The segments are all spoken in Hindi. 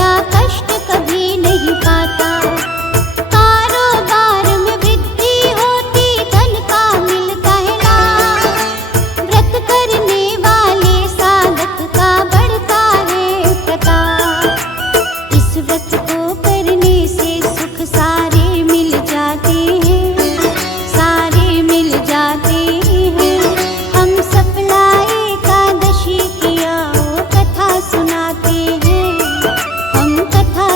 बड़ा कष्ट कभी नहीं पाता। कारोबार में वृद्धि होती, धन का मिलता है लाभ। व्रत करने वाले साधक का बढ़ता है प्रताप। इस व्रत को करने से सुख सारे मिल जाते हैं, सारे मिल जाते हैं। हम सफला एकादशी की आओ कथा सुनाते हैं, हम कथा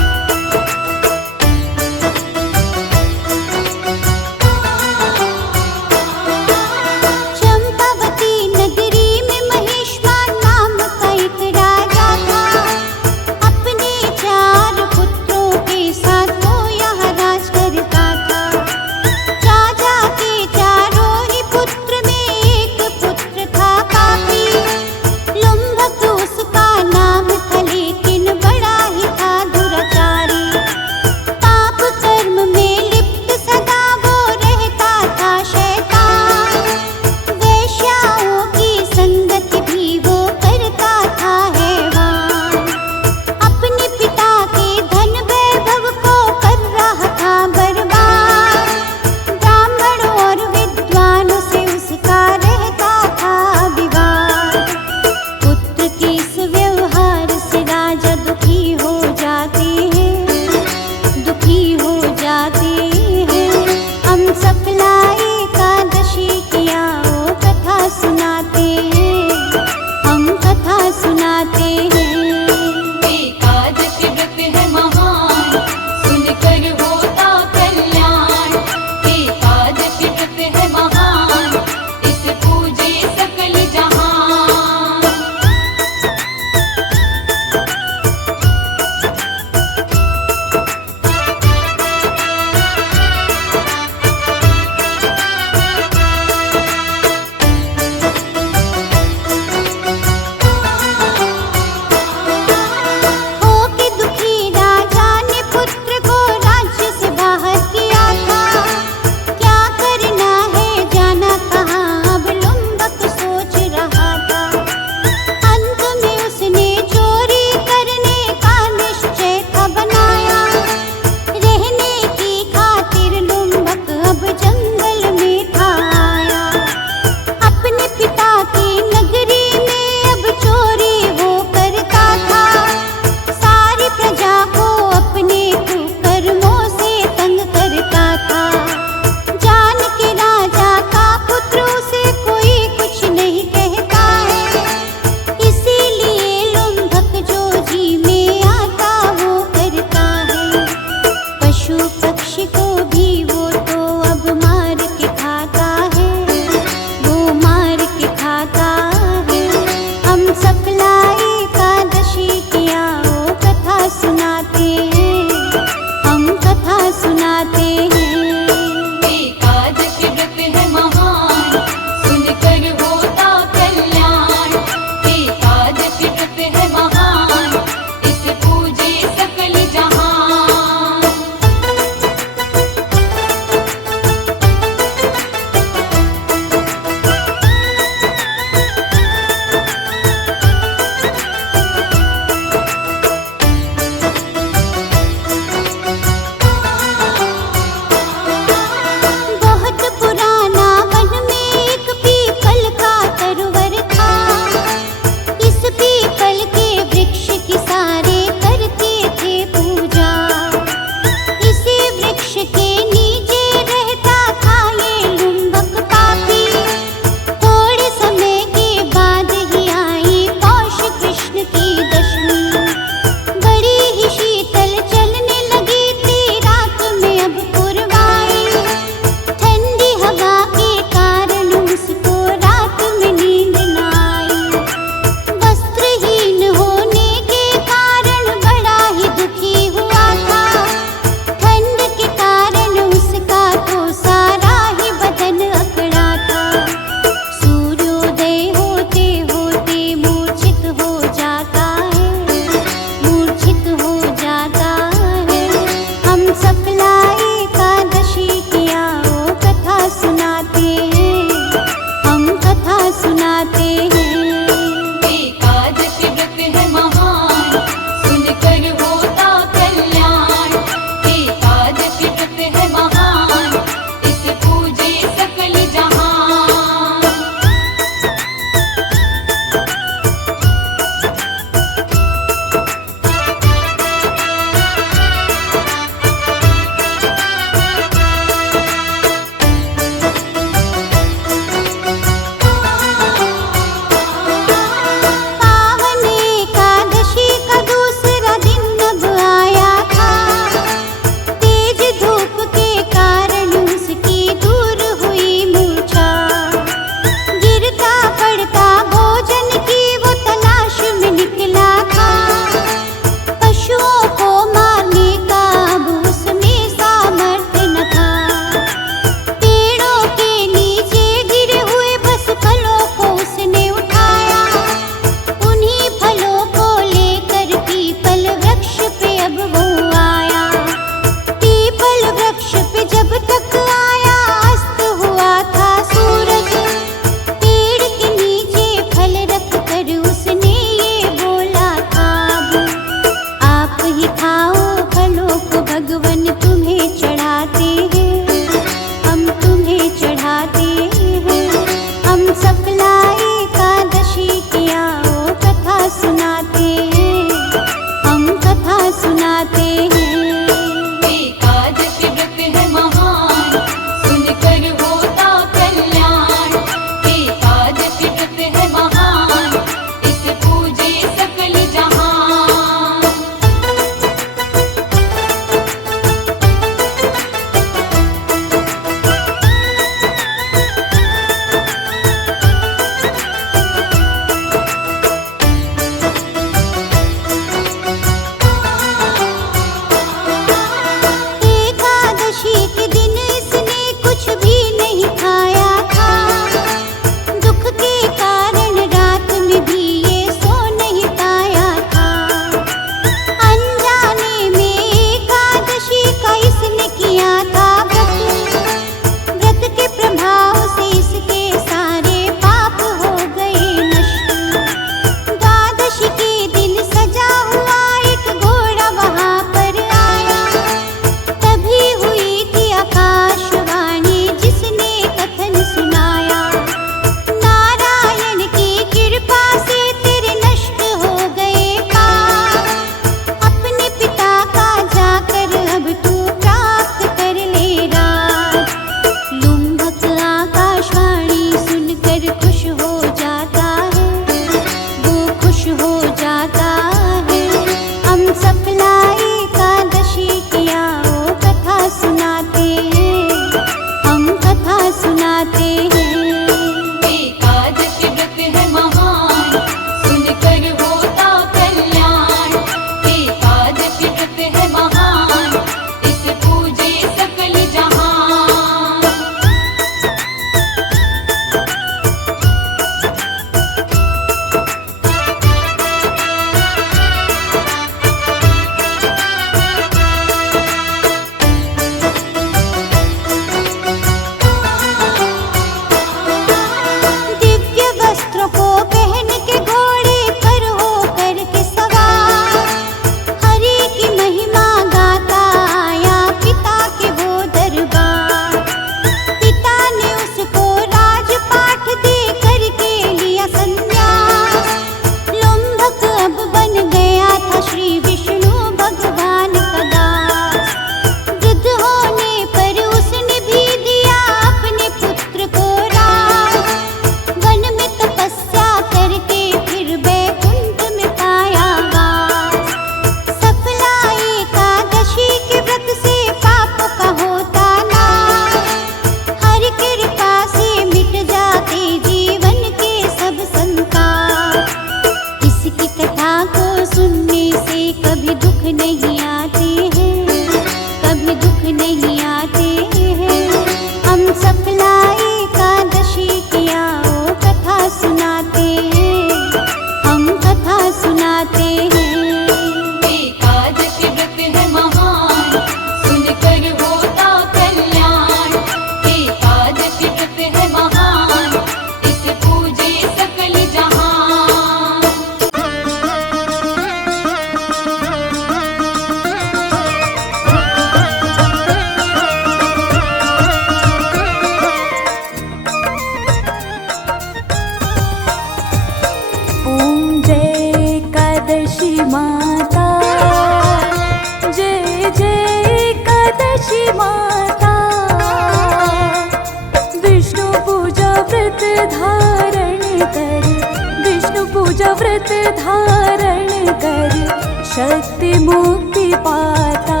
शक्ति मुक्ति पाता।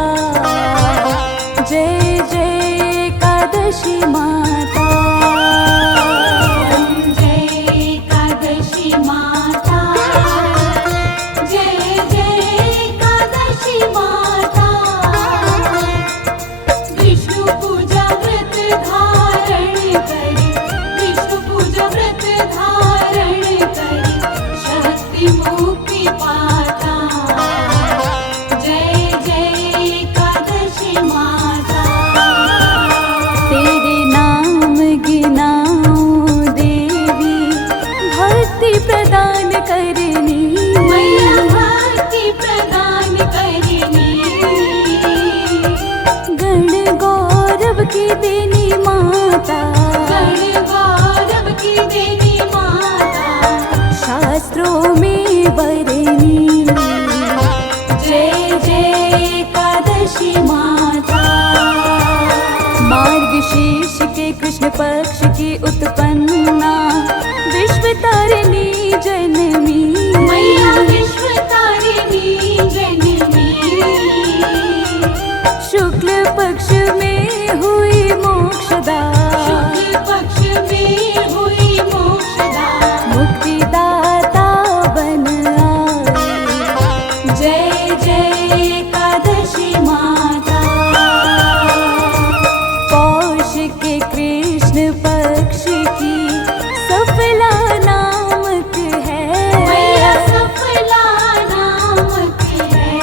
जय जय एकादशी माता। जय एकादशी माता। जय जय एकादशी माता। विष्णु पूजा व्रत धारण करी, विष्णु पूजा व्रत धारण करी, शक्ति मुक्ति पाता। जय जय एकादशी माता। तेरे नाम गिनाऊं देवी, भक्ति प्रदान करनी। मैया भक्ति प्रदान करनी। गण गौरव की देनी माता, गण गौरव की देवी माता। शास्त्रों में वरनी। जय जय एकादशी माता। मार्गशीर्ष के कृष्ण पक्ष की उत्पन्ना, विश्व तारिणी जननी। मैया विश्व तारिणी जननी। शुक्ल पक्ष में हुई मोक्षदा, शुक्ल पक्ष में हुई मोक्षदा। मुक्तिदाता बन आई। जय जय एकादशी माता। पौष के कृष्ण पक्ष की सफला नामक मैया है। सफला नामक है।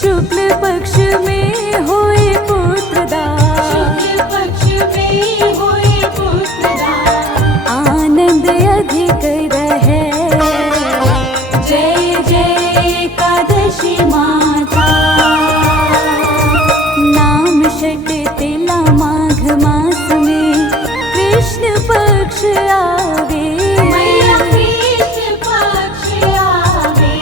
शुक्ल पक्ष में हुए पुत्रदा, शुक्ल पक्ष में हुई पुत्रदा। आनंद अधिक रहे। जय जय एकादशी माता। नाम षट तिला माघ मास में कृष्ण पक्ष आवे। मैया कृष्ण पक्ष आवे।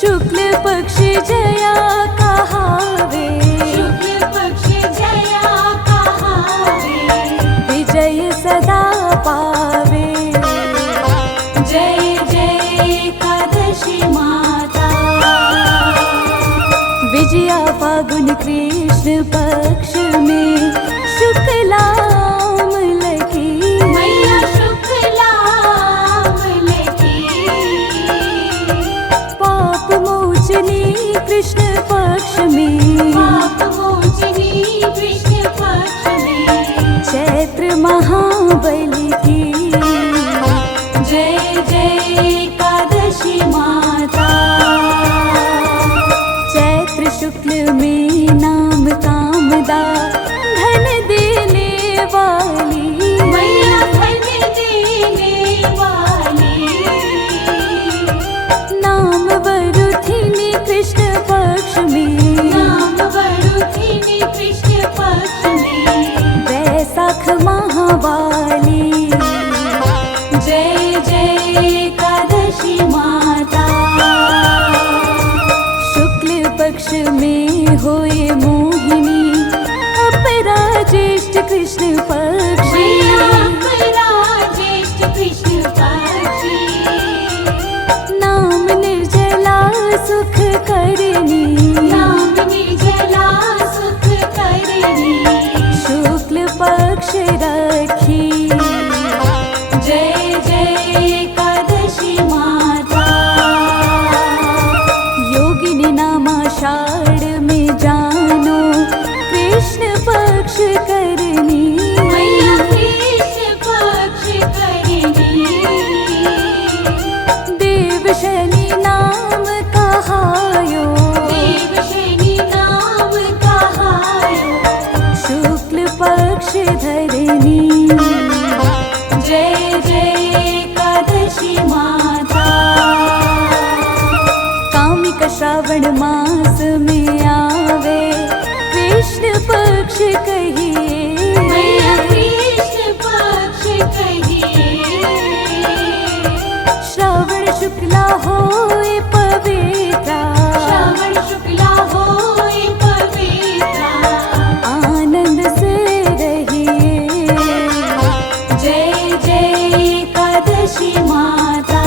शुक्ल पक्ष जया कहावे। शुक्ल पक्ष जया कहावे। विजय सदा पावे। जय जय एकादशी माता। विजया फागुन कृष्ण पक्ष में शुक्लाम लगी। मैया शुक्लाम लगी। पाप मोचनी कृष्ण पक्ष में, पाप मोचनी कृष्ण पक्ष में। चैत्र महाबली की। जय जय एकादशी माता। चैत्र शुक्ल में नाम कामदा, धन देने वाली। मैया धन देने वाली। नाम वरुथिनी कृष्ण पक्ष में, नाम वरुथिनी कृष्ण पक्ष में। वैशाख महावाली। जय जय एकादशी माता। शुक्ल पक्ष में हुए मोहिनी, अपरा ज्येष्ठ कृष्ण पक्ष। मैया अपरा ज्येष्ठ कृष्ण पक्ष। नाम निर्जला सुख करनी। नाम निर्जला सुख करनी। शुक्ल पक्ष रखी। जय जय एकादशी माता। योगिनी नामाषाढ़ में जानो, कृष्ण पक्ष करनी। मैया कृष्ण पक्ष करनी। देव शनि नाम कहायो, देव शनि नाम कहायो। शुक्ल पक्ष धरनी। जय जय एकादशी माता। कामिक श्रावण मास में आवे, कृष्ण पक्ष कहिए। मैया कृष्ण पक्ष कहिए। श्रावण शुक्ला होए पवित्रा, श्रावण शुक्ला होए पवित्रा। आनंद से रहिए। जय जय एकादशी माता।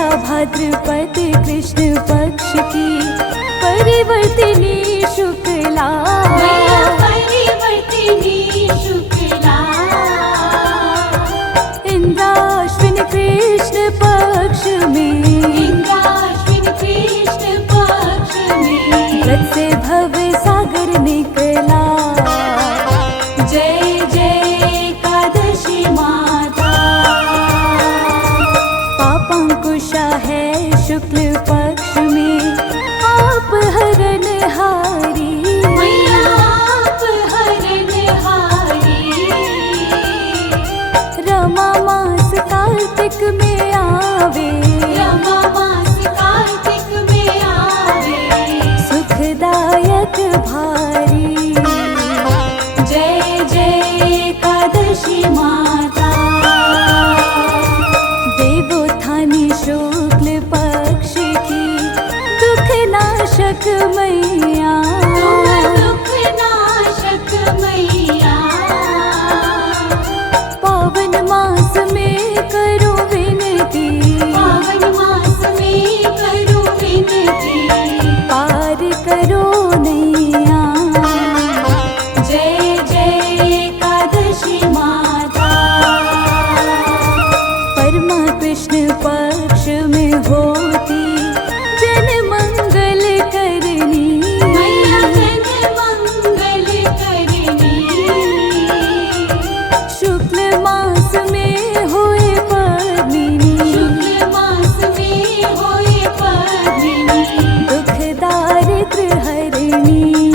वर्षा भाद्रपद कृष्ण पक्ष की परिवर्तिनी शुक्ला, मैया परिवर्तिनी शुक्ला, इंद्राश्विन कृष्ण पक्ष में, इंद्राश्विन कृष्ण पक्ष में, व्रत से भव सागर निकला। जय जय एकादशी माता। पापांकुशा है शुक्ल पक्ष में, आप हरणहारी, मैया आप हरणहारी, रमा मास कार्तिक में आवे, रमा मास कार्तिक में आवे, सुखदायक भारी। जय जय एकादशी माता। देवोत्थानी शुक्ल पक्ष की दुख नाशक मैया, तुम दुख नाशक मैया, पावन मास में करो विनती, पावन मास में करो विनती, पार करो नैया। जय जय एकादशी माता। परमा कृष्ण पक्ष में होती जन मंगल करनी, मैया जन मंगल करनी, शुक्ल मास में होए पर्णिनी, शुक्ल मास में होए पर्णिनी, दुख दारिद्र हरिणी।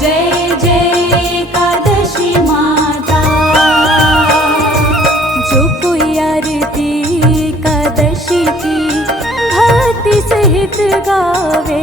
जय जय एकादशी माता। जो कोई आरती एकादशी की भक्ति सहित गावे,